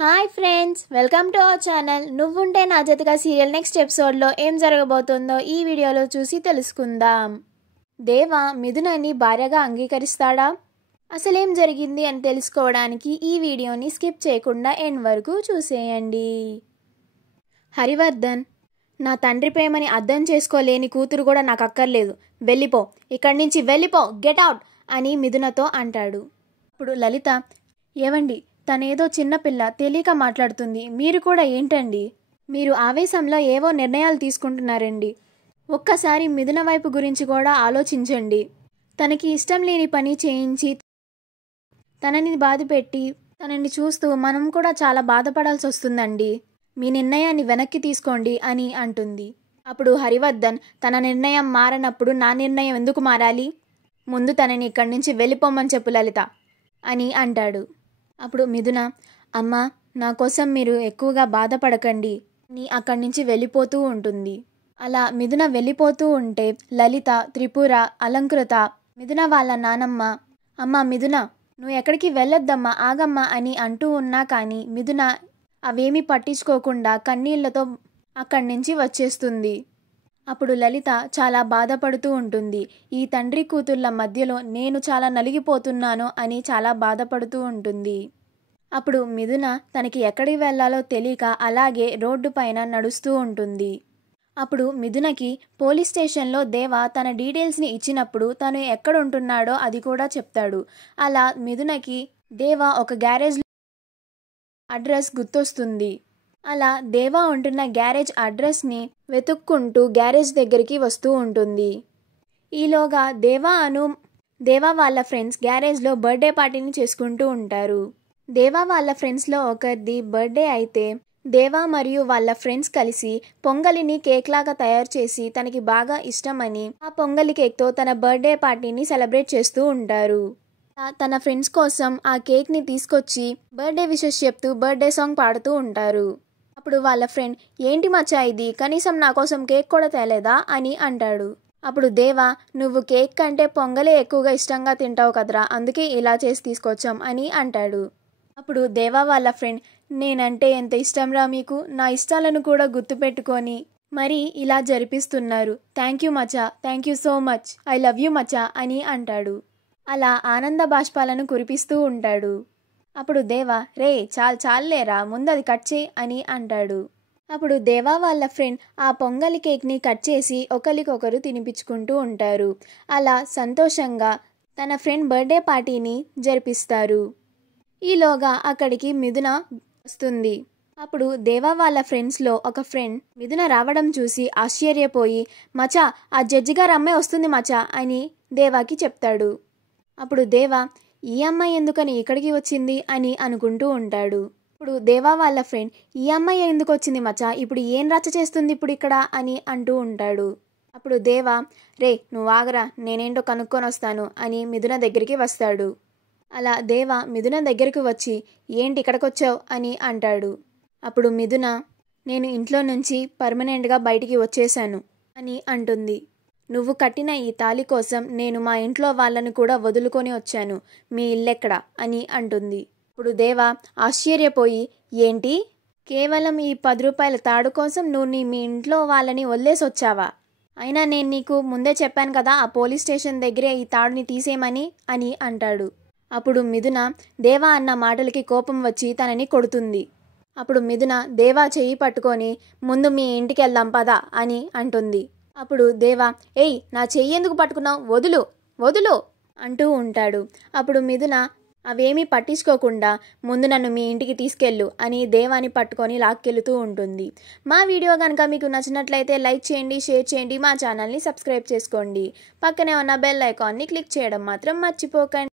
Hi friends, welcome to our channel. నువ్వుంటే నా జతగా సీరియల్ నెక్స్ట్ ఎపిసోడ్లో ఏం జరగబోతుందో ఈ వీడియోలో చూసి తెలుసుకుందాం. దేవ మిథునని భార్యగా అంగీకరిస్తాడా? అసలేం జరిగింది అని తెలుసుకోవడానికి ఈ వీడియోని స్కిప్ చేయకుండా ఎండ్ వరకు చూసేయండి. హరివర్ధన్, నా తండ్రి ప్రేమని అర్థం చేసుకోలేని కూతురు కూడా నాకు అక్కర్లేదు. వెళ్ళిపో, ఇక్కడి నుంచి వెళ్ళిపో, గెట్ అవుట్ అని మిథునతో అంటాడు. ఇప్పుడు లలిత, ఏవండి, తనేదో చిన్నపిల్ల, తెలియక మాట్లాడుతుంది. మీరు కూడా ఏంటండి? మీరు ఆవేశంలో ఏవో నిర్ణయాలు తీసుకుంటున్నారండి. ఒక్కసారి మిథున వైపు గురించి కూడా ఆలోచించండి. తనకి ఇష్టం లేని పని చేయించి తనని బాధపెట్టి తనని చూస్తూ మనం కూడా చాలా బాధపడాల్సి వస్తుందండి. మీ నిర్ణయాన్ని వెనక్కి తీసుకోండి అని అంటుంది. అప్పుడు హరివర్ధన్, తన నిర్ణయం మారనప్పుడు నా నిర్ణయం ఎందుకు మారాలి? ముందు తనని ఇక్కడి నుంచి వెళ్ళిపోమని చెప్పు లలిత అని అంటాడు. అప్పుడు మిథున, అమ్మా, నా కోసం మీరు ఎక్కువగా బాధపడకండి అని అక్కడి నుంచి వెళ్ళిపోతూ ఉంటుంది. అలా మిథున వెళ్ళిపోతూ ఉంటే లలిత, త్రిపుర, అలంకృత మిథున వాళ్ళ నానమ్మ, అమ్మ మిథున, నువ్వు ఎక్కడికి వెళ్ళొద్దమ్మా, ఆగమ్మా అని అంటూ ఉన్నా కానీ మిథున అవేమీ పట్టించుకోకుండా కన్నీళ్లతో అక్కడి నుంచి వచ్చేస్తుంది. అప్పుడు లలిత చాలా బాధపడుతూ ఉంటుంది. ఈ తండ్రి కూతుళ్ళ మధ్యలో నేను చాలా నలిగిపోతున్నాను అని చాలా బాధపడుతూ ఉంటుంది. అప్పుడు మిథున తనకి ఎక్కడికి వెళ్ళాలో తెలియక అలాగే రోడ్డు పైన నడుస్తూ ఉంటుంది. అప్పుడు మిథునకి పోలీస్ స్టేషన్లో దేవ తన డీటెయిల్స్ని ఇచ్చినప్పుడు తను ఎక్కడ ఉంటున్నాడో అది కూడా చెప్తాడు. అలా మిథునకి దేవ ఒక గ్యారేజ్ అడ్రస్ గుర్తొస్తుంది. అలా దేవా ఉంటున్న గ్యారేజ్ అడ్రస్ని వెతుక్కుంటూ గ్యారేజ్ దగ్గరికి వస్తూ ఉంటుంది. ఈలోగా దేవా వాళ్ళ ఫ్రెండ్స్ గ్యారేజ్లో బర్త్డే పార్టీని చేసుకుంటూ ఉంటారు. దేవా వాళ్ళ ఫ్రెండ్స్లో ఒకరిది బర్త్డే అయితే దేవా మరియు వాళ్ళ ఫ్రెండ్స్ కలిసి పొంగలిని కేక్ లాగా తయారు చేసి తనకి బాగా ఇష్టమని ఆ పొంగలి కేక్తో తన బర్త్డే పార్టీని సెలబ్రేట్ చేస్తూ ఉంటారు. తన ఫ్రెండ్స్ కోసం ఆ కేక్ని తీసుకొచ్చి బర్త్డే విషెస్ చెప్తూ బర్త్డే సాంగ్ పాడుతూ ఉంటారు. అప్పుడు వాళ్ళ ఫ్రెండ్, ఏంటి మచ్చా ఇది, కనీసం నా కోసం కేక్ కూడా తేలేదా అని అంటాడు. అప్పుడు దేవా, నువ్వు కేక్ కంటే పొంగలే ఎక్కువగా ఇష్టంగా తింటావు కదరా, అందుకే ఇలా చేసి తీసుకొచ్చాం అని అంటాడు. అప్పుడు దేవా వాళ్ళ ఫ్రెండ్, నేనంటే ఎంత ఇష్టంరా మీకు, నా ఇష్టాలను కూడా గుర్తుపెట్టుకొని మరి ఇలా జరిపిస్తున్నారు. Thank you Maccha, thank you so much, I love you మచ్చా అని అంటాడు. అలా ఆనంద బాష్పాలను కురిపిస్తూ ఉంటాడు. అప్పుడు దేవా, రే చాలేరా, ముందు అది కట్ చేయి అని అంటాడు. అప్పుడు దేవా వాళ్ళ ఫ్రెండ్ ఆ పొంగలి కేక్ని కట్ చేసి ఒకరికొకరు తినిపించుకుంటూ ఉంటారు. అలా సంతోషంగా తన ఫ్రెండ్ బర్త్డే పార్టీని జరిపిస్తారు. ఈలోగా అక్కడికి మిథున వస్తుంది. అప్పుడు దేవా వాళ్ళ ఫ్రెండ్స్లో ఒక ఫ్రెండ్ మిథున రావడం చూసి ఆశ్చర్యపోయి, మచా, ఆ జడ్జి గారు అమ్మాయి వస్తుంది మచా అని దేవాకి చెప్తాడు. అప్పుడు దేవా, ఈ అమ్మాయి ఎందుకని ఇక్కడికి వచ్చింది అని అనుకుంటూ ఉంటాడు. ఇప్పుడు దేవా వాళ్ళ ఫ్రెండ్, ఈ అమ్మాయి ఎందుకు వచ్చింది మచ్చా, ఇప్పుడు ఏం రచ్చ చేస్తుంది ఇప్పుడు ఇక్కడ అని అంటూ ఉంటాడు. అప్పుడు దేవా, రే నువ్వు ఆగరా, నేనేంటో కనుక్కొని వస్తాను అని మిథున దగ్గరికి వస్తాడు. అలా దేవా మిథున దగ్గరికి వచ్చి, ఏంటి ఇక్కడికి వచ్చావు అని అంటాడు. అప్పుడు మిథున, నేను ఇంట్లో నుంచి పర్మనెంట్గా బయటికి వచ్చేసాను అని అంటుంది. నువ్వు కట్టిన ఈ తాళి కోసం నేను మా ఇంట్లో వాళ్ళని కూడా వదులుకొని వచ్చాను, మీ ఇల్లెక్కడ అని అంటుంది. ఇప్పుడు దేవా ఆశ్చర్యపోయి, ఏంటి, కేవలం ఈ 10 రూపాయల తాడు కోసం నువ్వు మీ ఇంట్లో వాళ్ళని వదిలేసి వచ్చావా? అయినా నేను నీకు ముందే చెప్పాను కదా, ఆ పోలీస్ స్టేషన్ దగ్గరే ఈ తాడుని తీసేయమని అని అంటాడు. అప్పుడు మిథున దేవా అన్న మాటలకి కోపం వచ్చి తనని కొడుతుంది. అప్పుడు మిథున దేవా చెయ్యి పట్టుకొని, ముందు మీ ఇంటికి వెళ్దాం పదా అని అంటుంది. అప్పుడు దేవా, ఏయ్ నా చెయ్యి ఎందుకు పట్టుకున్నావు, వదులు వదులు అంటూ ఉంటాడు. అప్పుడు మిథున అవేమీ పట్టించుకోకుండా, ముందు నన్ను మీ ఇంటికి తీసుకెళ్ళు అని దేవాని పట్టుకొని లాక్కెళ్తూ ఉంటుంది. మా వీడియో కనుక మీకు నచ్చినట్లయితే లైక్ చేయండి, షేర్ చేయండి, మా ఛానల్ని సబ్స్క్రైబ్ చేసుకోండి. పక్కనే ఉన్న బెల్ ఐకాన్ని క్లిక్ చేయడం మాత్రం మర్చిపోకండి.